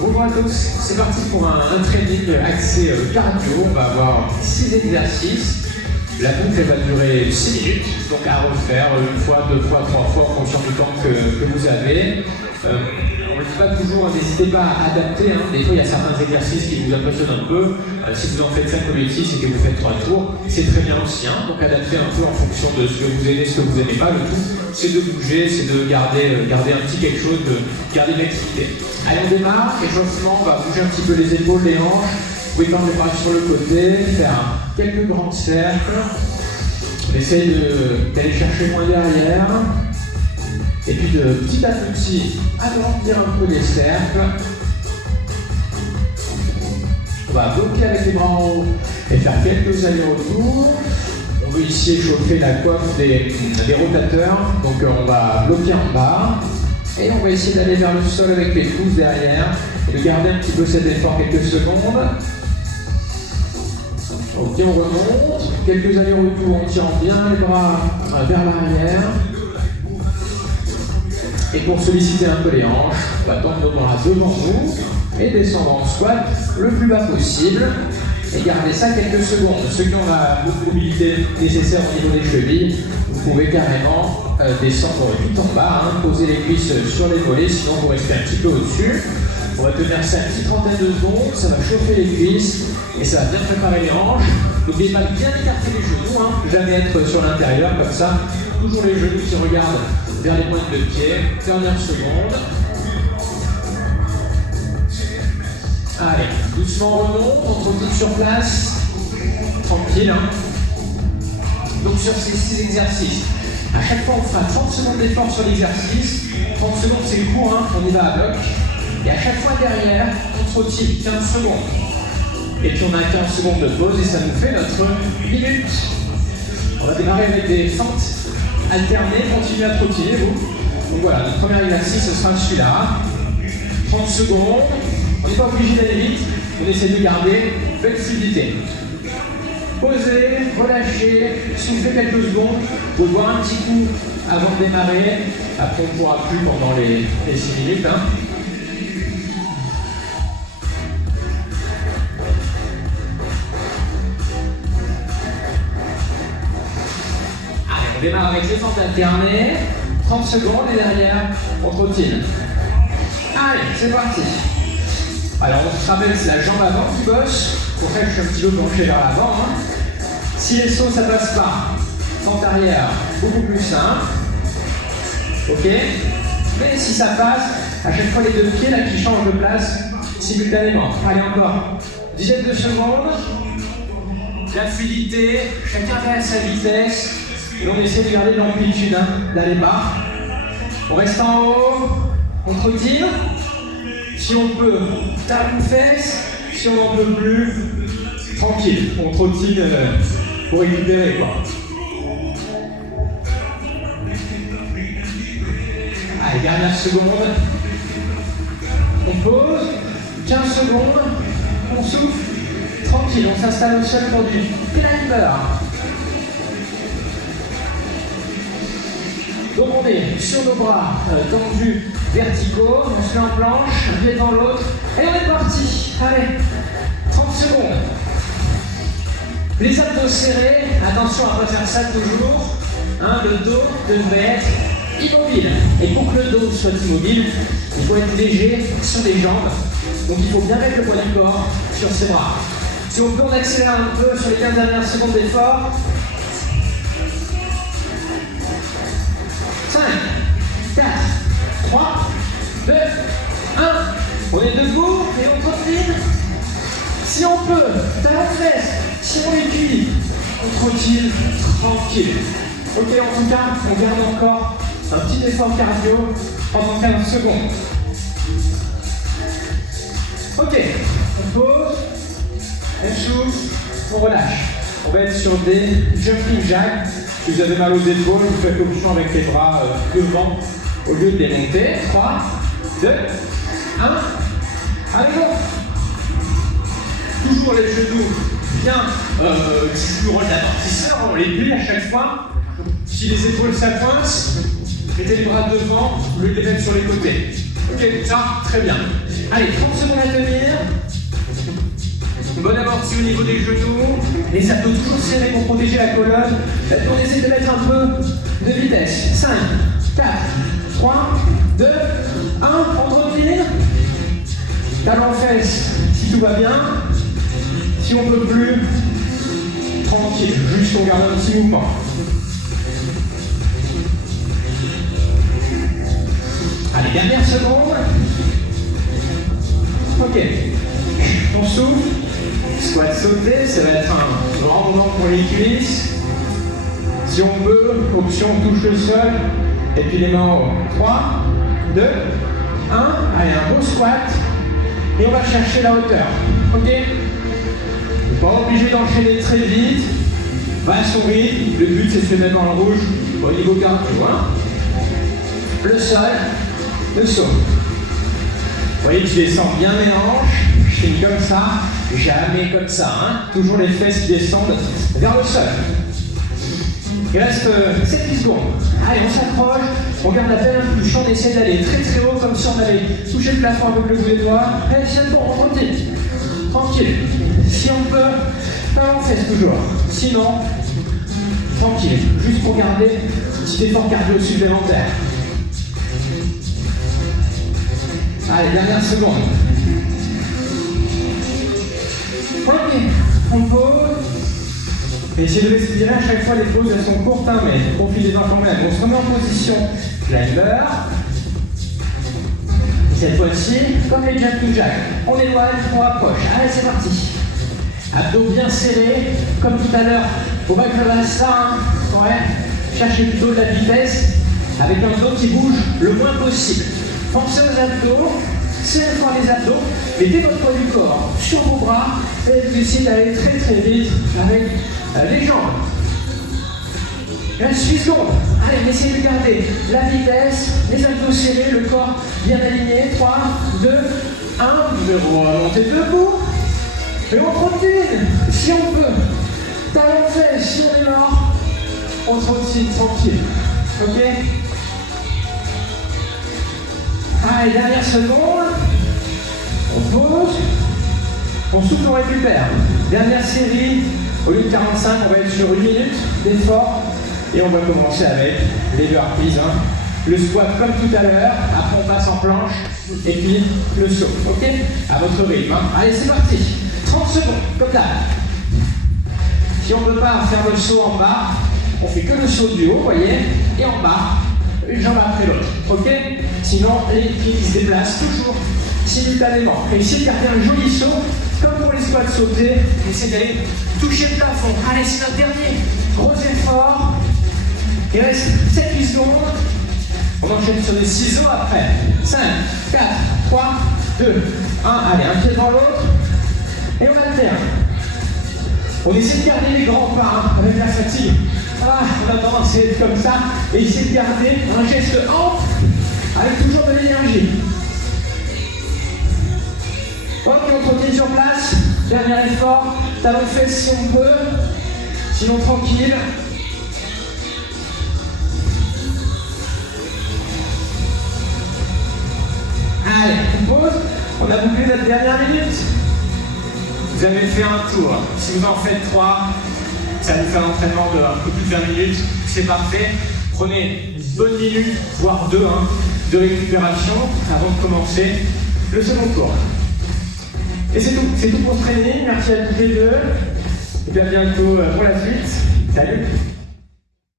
Bonjour à tous, c'est parti pour un training axé cardio. On va avoir 6 exercices. La boucle va durer 6 minutes, donc à refaire une fois, 2 fois, 3 fois en fonction du temps que vous avez. On ne le dit pas toujours, n'hésitez pas à adapter. Des fois, il y a certains exercices qui vous impressionnent un peu. Si vous en faites 5 au lieu de 6 et que vous faites 3 tours, c'est très bien aussi. Donc adaptez un peu en fonction de ce que vous aimez, ce que vous n'aimez pas. Le tout, c'est de bouger, c'est de garder un petit quelque chose, de garder de l'activité. Allez, on démarre. Échauffement, on va bouger un petit peu les épaules, les hanches. Vous pouvez tendre les bras sur le côté, faire quelques grands cercles. On essaye d'aller chercher moins derrière. Et puis de petit à petit, agrandir un peu les cercles. On va bloquer avec les bras en haut et faire quelques allers-retours. On veut ici échauffer la coiffe des rotateurs. Donc on va bloquer en bas. Et on va essayer d'aller vers le sol avec les pouces derrière. Et de garder un petit peu cet effort quelques secondes. Ok, on remonte. Quelques allers-retours, on tient bien les bras vers l'arrière. Et pour solliciter un peu les hanches, on va tendre nos bras devant nous et descendre en squat le plus bas possible. Et garder ça quelques secondes. Ceux qui ont la mobilité nécessaire au niveau des chevilles, vous pouvez carrément descendre tout en bas, poser les cuisses sur les mollets, sinon vous restez un petit peu au-dessus. On va tenir ça une petite trentaine de secondes, ça va chauffer les cuisses et ça va bien préparer les hanches. N'oubliez pas de bien écarter les genoux, jamais être sur l'intérieur comme ça. Toujours les genoux qui regardent vers les pointes de pied. Dernière seconde. Allez, doucement on remonte, on se retrouve sur place. Tranquille. Donc sur ces 6 exercices, à chaque fois on fera 30 secondes d'effort sur l'exercice. 30 secondes c'est court, on y va à bloc. Et à chaque fois derrière, on trottine 15 secondes. Et puis on a 15 secondes de pause et ça nous fait notre minute. On va démarrer avec des fentes alternées, continuez à trottiner vous. Donc voilà, notre premier exercice ce sera celui-là. 30 secondes, on n'est pas obligé d'aller vite, on essaie de garder flexibilité. Posez, relâchez, soufflez quelques secondes, vous boire un petit coup avant de démarrer. Après on ne pourra plus pendant les 6 minutes. On démarre avec les fentes alternées, 30 secondes et derrière, on trottine. Allez, c'est parti. Alors on se rappelle, c'est la jambe avant qui bosse. Pour ça, je suis un petit peu penché vers l'avant. Si les sauts, ça passe pas, fente arrière, beaucoup plus simple. Ok. Mais si ça passe, à chaque fois les deux pieds là qui changent de place simultanément. Allez, encore. Dizaine de secondes. La fluidité, chacun va à sa vitesse. Et on essaie de garder l'amplitude, d'aller bas. On reste en haut, on trottine. Si on peut, talon fesses. Si on n'en peut plus, tranquille. On trottine pour récupérer quoi. Allez, dernière seconde. On pose, 15 secondes, on souffle, tranquille, on s'installe au sol pour du climber. Donc on est sur nos bras tendus verticaux, on se met en planche, un pied devant l'autre, et on est parti. Allez, 30 secondes. Les abdos serrés, attention à ne pas faire ça toujours. Le dos devrait être immobile. Et pour que le dos soit immobile, il faut être léger sur les jambes. Donc il faut bien mettre le poids du corps sur ses bras. Si on peut, on accélère un peu sur les 15 dernières secondes d'effort. 5, 4, 3, 2, 1. On est debout et on trottine. Si on peut, talon fesse. Si on est cuit, on trottine tranquille. Ok, en tout cas, on garde encore un petit effort cardio pendant 15 secondes. Ok, on pose, on souffle, on relâche. On va être sur des jumping jacks. Si vous avez mal aux épaules, vous faites option avec les bras devant au lieu de les monter. 3, 2, 1. Allez, go! Toujours les genoux bien du rôle d'amortisseur, on les plie à chaque fois. Si les épaules ça coince, mettez les bras devant au lieu de les mettre sur les côtés. Ok, ça, très bien. Allez, 30 secondes à tenir. Bonne amortie au niveau des genoux. Les abdos toujours serrés pour protéger la colonne. On essaie de mettre un peu de vitesse. 5, 4, 3, 2, 1. On tranquille. Talon fesses si tout va bien. Si on ne peut plus, tranquille. Juste on garde un petit mouvement. Allez, dernière seconde. Ok. On souffle. Squat sauté, ça va être un grand mouvement pour les cuisses. Si on peut, option touche le sol. Et puis les mains en haut. 3, 2, 1. Allez, un beau squat. Et on va chercher la hauteur. Ok? Pas obligé d'enchaîner très vite. Va à son rythme. Le but c'est de se mettre dans le rouge au niveau cardio. Hein? Le sol, le saut. Vous voyez que je descends bien mes hanches. Je finis comme ça. Jamais comme ça. Hein? Toujours les fesses qui descendent vers le sol. Il reste 7 secondes. Allez, on s'approche. On garde la belle impulsion. On essaie d'aller très très haut comme si on avait touché le plafond avec le bout des doigts. Allez, c'est bon, on continue. Tranquille. Si on peut, on fait toujours. Sinon, tranquille. Juste pour garder un petit effort cardio supplémentaire. Allez, dernière seconde. Ok, on pose. Essayez de respirer à chaque fois, les pauses elles sont courtes, hein, mais profitez-en quand même. On se remet en position climber. Cette fois-ci, comme les jump to jack, on éloigne, on rapproche. Allez, c'est parti. Abdos bien serrés, comme tout à l'heure. Faut pas que je reste ça. Hein. Ouais. Cherchez plutôt de la vitesse avec un dos qui bouge le moins possible. Pensez aux abdos, serrez fort les abdos, mettez votre poids du corps sur vos bras et vous essayez d'aller très très vite avec les jambes. Il reste 8 secondes. Allez, essayez de garder la vitesse, les abdos serrés, le corps bien aligné. 3, 2, 1. Numéro 1, montez debout. Et on trottine, si on peut. Talon fait, si on est mort, on trottine tranquille. Ok? Allez, dernière seconde. On pose. On souffle, on récupère. Dernière série. Au lieu de 45, on va être sur 1 minute d'effort. Et on va commencer avec les burpees. Hein. Le squat comme tout à l'heure. Après, on passe en planche. Et puis, le saut. Ok? À votre rythme. Hein. Allez, c'est parti. 30 secondes, comme là. Si on ne peut pas faire le saut en bas, on fait que le saut du haut, vous voyez, et en bas, une jambe après l'autre, ok? Sinon, les pieds se déplacent toujours simultanément. Et essayez de garder un joli saut, comme pour les squats sautés, essayez d'aller toucher le plafond. Allez, c'est notre dernier gros effort. Il reste 7-8 secondes. On enchaîne sur des ciseaux après. 5, 4, 3, 2, 1. Allez, un pied devant l'autre. Et on alterne. On essaie de garder les grands pas hein, avec la fatigue. Ah, on a tendance à être comme ça. Et essayer de garder un geste ample avec toujours de l'énergie. Ok, on continue sur place. Dernier effort. Talon fesses si on peut. Sinon tranquille. Allez, on pose. On a bouclé notre dernière minute. Vous avez fait un tour. Si vous en faites 3, ça vous fait un entraînement de un peu plus de 20 minutes. C'est parfait. Prenez une bonne minute, voire 2, hein, de récupération avant de commencer le second tour. Et c'est tout pour ce training. Merci à tous les deux. Et bien à bientôt pour la suite. Salut!